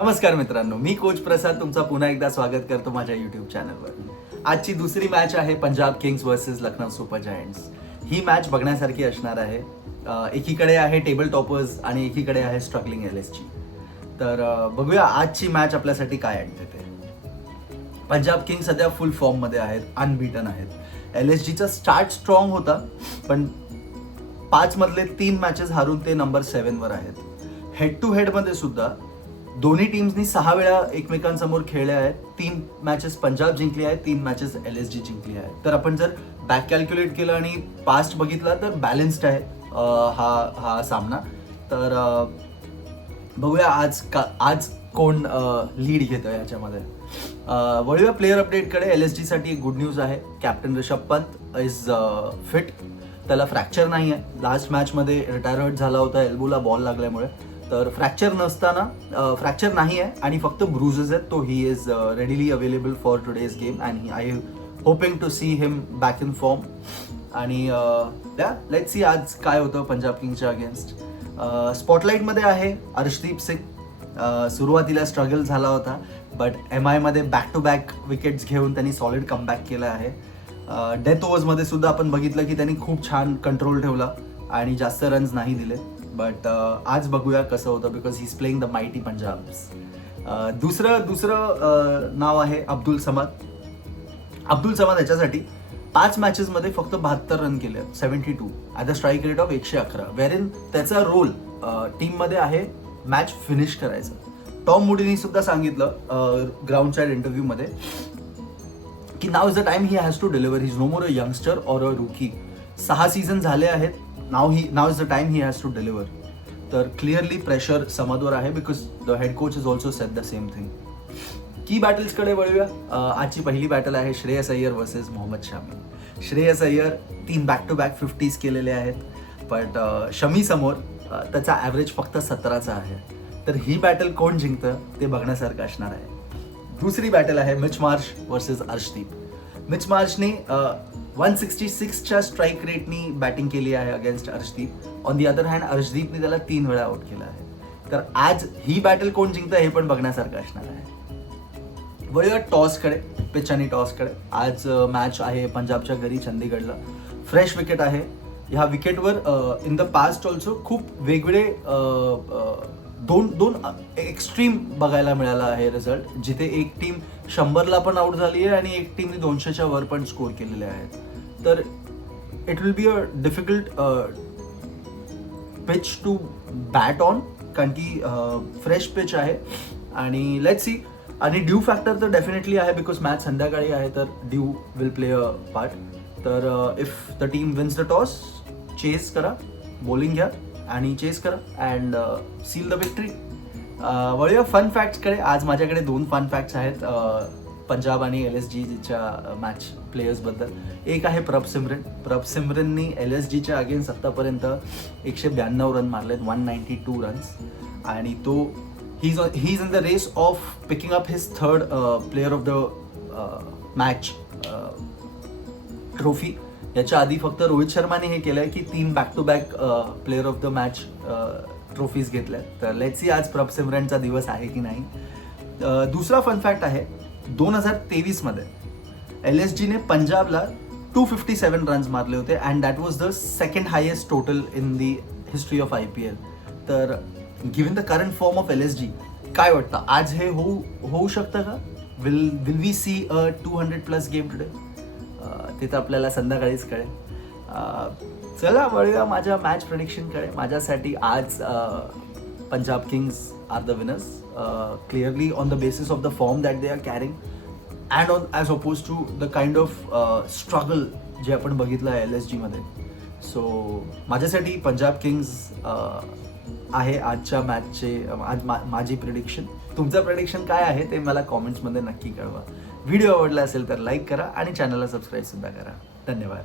नमस्कार मित्रांनो, मी कोच प्रसाद तुमचा पुन्हा एकदा स्वागत करतो माझ्या यूट्यूब चॅनलवर. आजची दुसरी मॅच आहे Punjab Kings versus Lucknow Super Giants. ही मॅच बघण्यासारखी असणार आहे. एकीकडे आहे टेबल टॉपर्स आणि एकीकडे आहे स्ट्रगलिंग LSG. तर बघूया आजची मॅच आपल्यासाठी काय आणते ते. पंजाब किंग्स सध्या फुल फॉर्ममध्ये आहेत, अनबीटन आहेत. LSGचा स्टार्ट स्ट्रॉंग होता, पण 5 मधले 3 मॅचेस हारून ते नंबर 7 वर आहेत. हेड टू हेडमध्ये सुद्धा दोन्ही टीम्सनी 6 वेळा एकमेकांसमोर खेळल्या आहेत. 3 मॅचेस पंजाब जिंकली आहेत, 3 मॅचेस LSG जिंकली आहेत. तर आपण जर बॅक कॅल्क्युलेट केलं आणि पास्ट बघितला तर बॅलन्स्ड आहे हा सामना. तर बघूया आज कोण लीड घेतोय याच्यामध्ये. वळूया प्लेअर अपडेटकडे. LSG साठी एक गुड न्यूज आहे. Captain Rishabh Pant is fit. त्याला फ्रॅक्चर नाही आहे. लास्ट मॅचमध्ये रिटायरमेंट झाला होता एल्बोला बॉल लागल्यामुळे. तर फ्रॅक्चर नाही आहे आणि फक्त ब्रुजेस आहेत. तो he is readily available for today's game and I hoping to see him back in form. आणि लेट्स सी आज काय होतं पंजाब किंग्सच्या अगेन्स्ट. स्पॉटलाईटमध्ये आहे अर्शदीप सिंग. सुरुवातीला स्ट्रगल झाला होता, बट MI मध्ये बॅक टू बॅक विकेट्स घेऊन त्यांनी सॉलिड कमबॅक केला आहे. डेथ ओव्हर्समध्ये सुद्धा आपण बघितलं की त्यांनी खूप छान कंट्रोल ठेवला आणि जास्त रन्स नाही दिले. बट आज बघूया कसं होतं, because he is playing the mighty Punjab's. दुसरं नाव आहे अब्दुल समद. याच्यासाठी 5 मॅचेसमध्ये फक्त 72 रन केले, 72 at the strike rate of 111, where त्याचा रोल टीममध्ये आहे मॅच फिनिश करायचा. टॉम मूडीनी सुद्धा सांगितलं ग्राउंड साइड इंटरव्ह्यूमध्ये की now is the time he has to deliver. He is no more a youngster or a rookie. 6 season झाले आहेत. Now is the time he has to deliver. तर clearly pressure समदवर आहे, because the head coach is also set the same thing. की बॅटल्सकडे वळूया. आजची पहिली बॅटल आहे Shreyas Iyer versus Mohammed Shami. Shreyas Iyer 3 back to back 50s केलेले आहेत, बट शमी समोर त्याचा ॲव्हरेज फक्त 17चा आहे. तर ही बॅटल कोण जिंकतं ते बघण्यासारखं असणार आहे. दुसरी बॅटल आहे मिच मार्श वर्सेस अर्शदीप. मिच मार्शने 166च्या स्ट्राईक रेटनी बॅटिंग केली आहे against Arshdeep. On the other hand अर्शदीपने त्याला 3 वेळा आउट केलं आहे. तर आज ही बॅटल कोण जिंकतं हे पण बघण्यासारखं असणार आहे. वळूया टॉसकडे, पिच आणि टॉसकडे. आज मॅच आहे पंजाबच्या घरी चंदीगडला. फ्रेश विकेट आहे. ह्या विकेटवर इन द पास्ट ऑल्सो खूप वेगवेगळे दोन एक्स्ट्रीम बघायला मिळाला आहे रिझल्ट, जिथे एक टीम 100ला पण आउट झाली आहे आणि एक टीमने 200च्या वर पण स्कोर केलेले आहेत. तर it will be a difficult pitch to bat on, कारण की फ्रेश पिच आहे. आणि लेट्स सी. आणि ड्यू फॅक्टर तर डेफिनेटली आहे, बिकॉज मॅच संध्याकाळी आहे, तर dew will play a part. तर if the team wins the toss, chase करा, बॉलिंग घ्या आणि चेस करा अँड सील द विक्ट्री. वळूया फन फॅक्ट्सकडे. आज माझ्याकडे 2 फन फॅक्ट्स आहेत पंजाब आणि LSGच्या मॅच प्लेयर्सबद्दल. एक आहे प्रभ सिमरननी LSGच्या अगेन्स्ट आत्तापर्यंत 192 रन मारलेत, 192 रन्स. आणि तो he is in the race of picking up his 3rd player of the match trophy. याच्या आधी फक्त रोहित शर्माने हे केलंय की 3 back to back player of the match trophies घेतल्या. तर लेट्स सी आज प्रभ सिमरनचा दिवस आहे की नाही. दुसरा फन फॅक्ट आहे 2023 मध्ये LSGने पंजाबला 257 रन्स मारले होते and that was the 2nd highest total in the history of IPL. तर given the current form of LSG, काय वाटतं आज हे होऊ शकतं का? Will we see a 200+ game today? ते तर आपल्याला संध्याकाळीच कळेल. चला वळूया माझ्या मॅच प्रेडिक्शनकडे. माझ्यासाठी आज Punjab kings are the winners, clearly on the basis of the form that they are carrying and on as oppose to the kind of struggle जे आपण बघितलं आहे LSGमध्ये. सो माझ्यासाठी पंजाब किंग्स आहे आजच्या मॅचचे माझी प्रेडिक्शन. तुमचं प्रेडिक्शन काय आहे ते मला कॉमेंट्समध्ये नक्की कळवा. व्हिडिओ आवडला असेल तर लाईक करा आणि चॅनलला सबस्क्राईब सुद्धा करा. धन्यवाद.